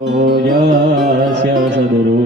યસ્ય સદુરુ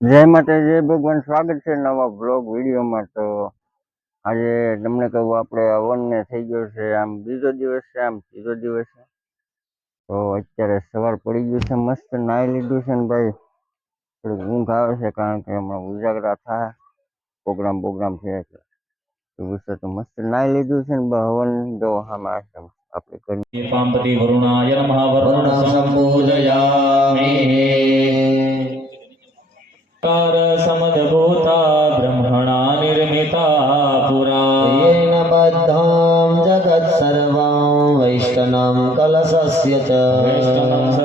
જય માતા જય ભગવાન. સ્વાગત છે નવા બ્લોગ વિડીયોમાં. તો આજે તમને કહું, આપણે અવનને થઈ ગયો છે. આમ બીજો દિવસ છે, આમ ત્રીજો દિવસ છે. તો અત્યારે સવાર પડી ગયું છે મસ્ત નાહી લીધું છે ને ભાઈ થોડીક ઊંઘ આવે છે કારણ કે હમણાં ઉજાગરા થાય પ્રોગ્રામ પ્રોગ્રામ છે એટલે એવું છે તો મસ્ત નાહી લીધું છે ને બ- હવન જો આમાં આશ્રમ આપણે કરી पाम्पति वरुणाय नमः वरुणं सम्पूजयामि कार समद्भूता ब्रह्मणा निर्मिता पुरा येन बद्धां वैष्णवं कलशस्य च।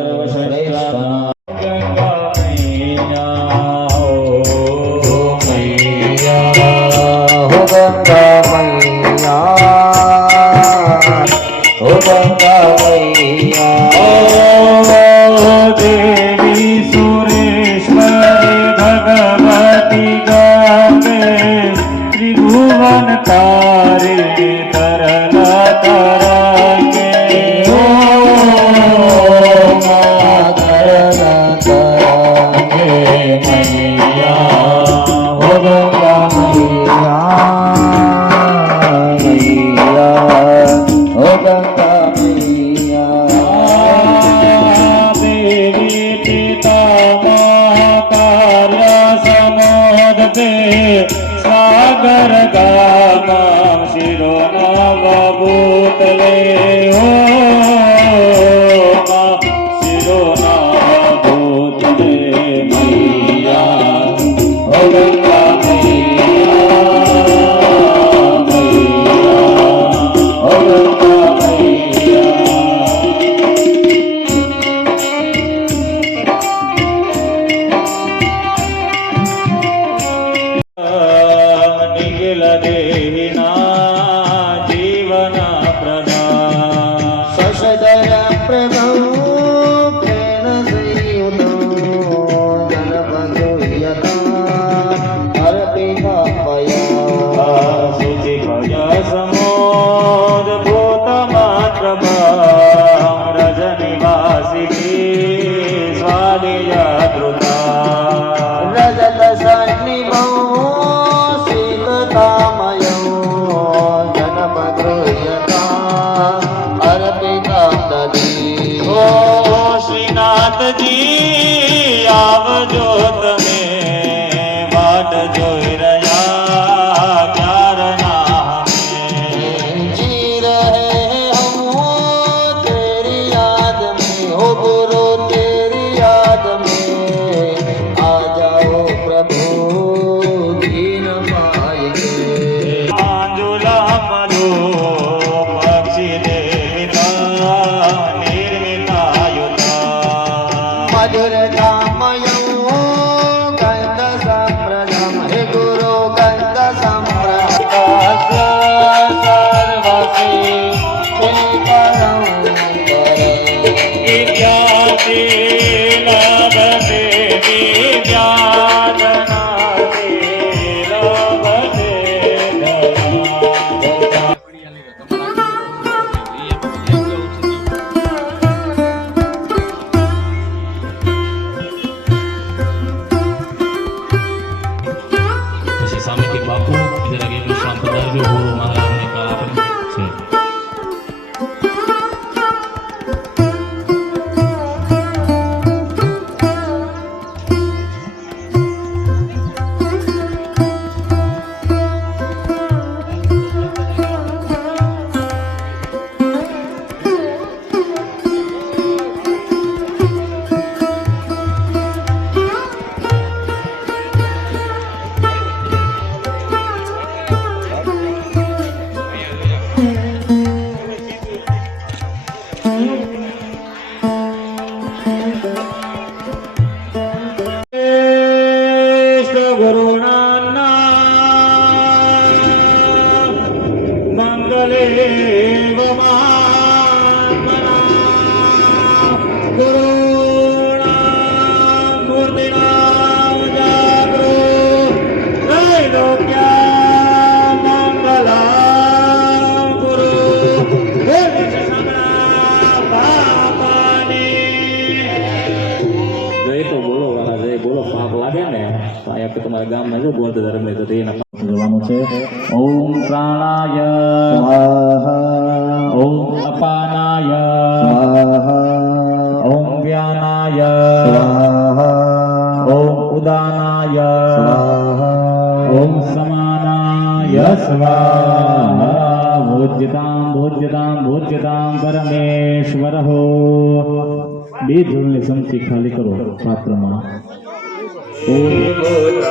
તો અહીંયા તો તમારા ગામમાં જો ગોળ ધર્મ તો એના પાપ જોવાનું છે ઓમ પ્રાણાય ઓમ અપાનાય ઓમ વ્યાનાય ઓમ ઉદાનાય ઓમ સમાનાય સ્વાહા ભોજ્યતામ ભોજ્યતામ ભોજ્યતામ પરમેશ્વર હો બે ધૂળની સમથી ખાલી કરો પાત્રમાં Oh, Lord,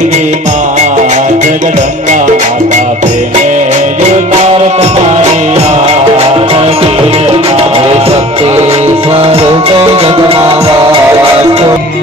દેવી માં જગદંબા માતા તેને જો તાર તમારી શક્તિ સ્વરૂપ જગમાવા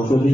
ઔષધિ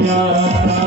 Yeah.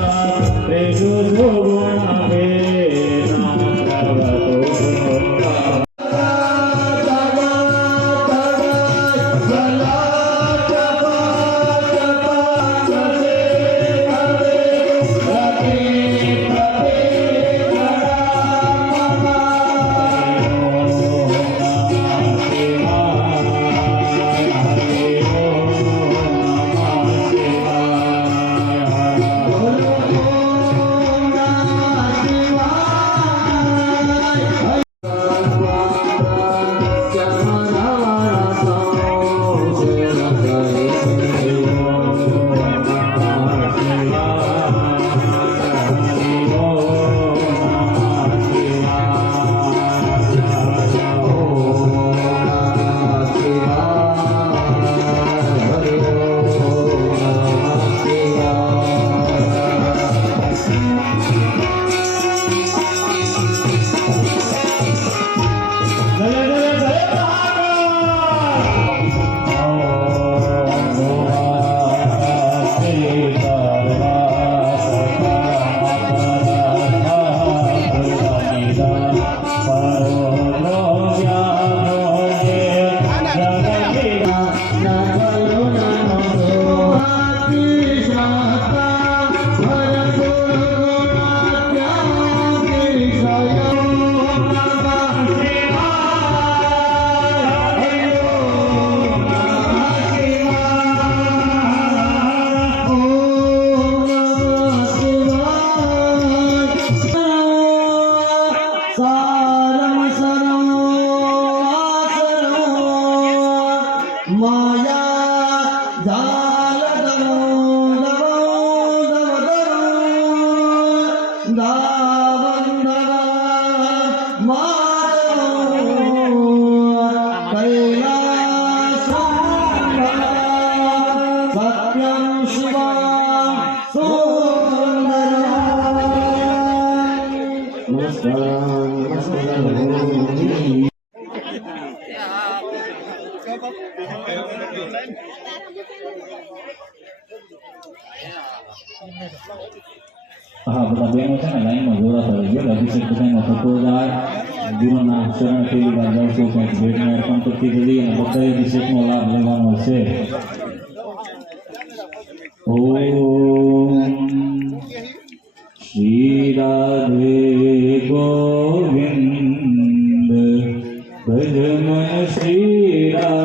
love. હા બધા બહેનો છે ને લાઈનમાં જોડાતા રહેજો અભિષેક બધાનો થતો જાય ગુરુના શરણ પેલી વાર દર્શો કંઈક ભેટને અર્પણ કરતી જતી અને બધાએ અભિષેકનો લાભ લેવાનો છે ઓમ શ્રી રાધે ગોવિંદ ભજન શ્રી રાધે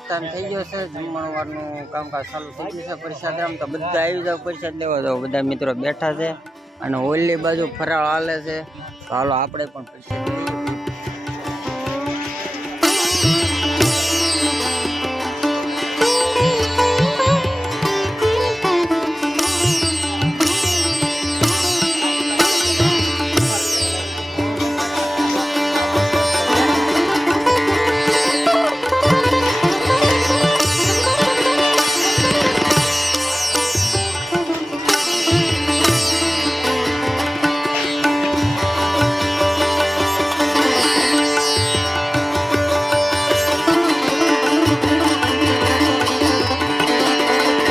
મિત્રો થઈ ગયો છે. જમણવારનું કામકાજ ચાલુ થઈ ગયું છે પ્રસાદ આમ તો બધા આવી જાવ પરિષદ લેવા જાવ બધા મિત્રો બેઠા છે અને ઓલી બાજુ ફરાળ હાલે છે. હાલો આપણે પણ પ્રસાદ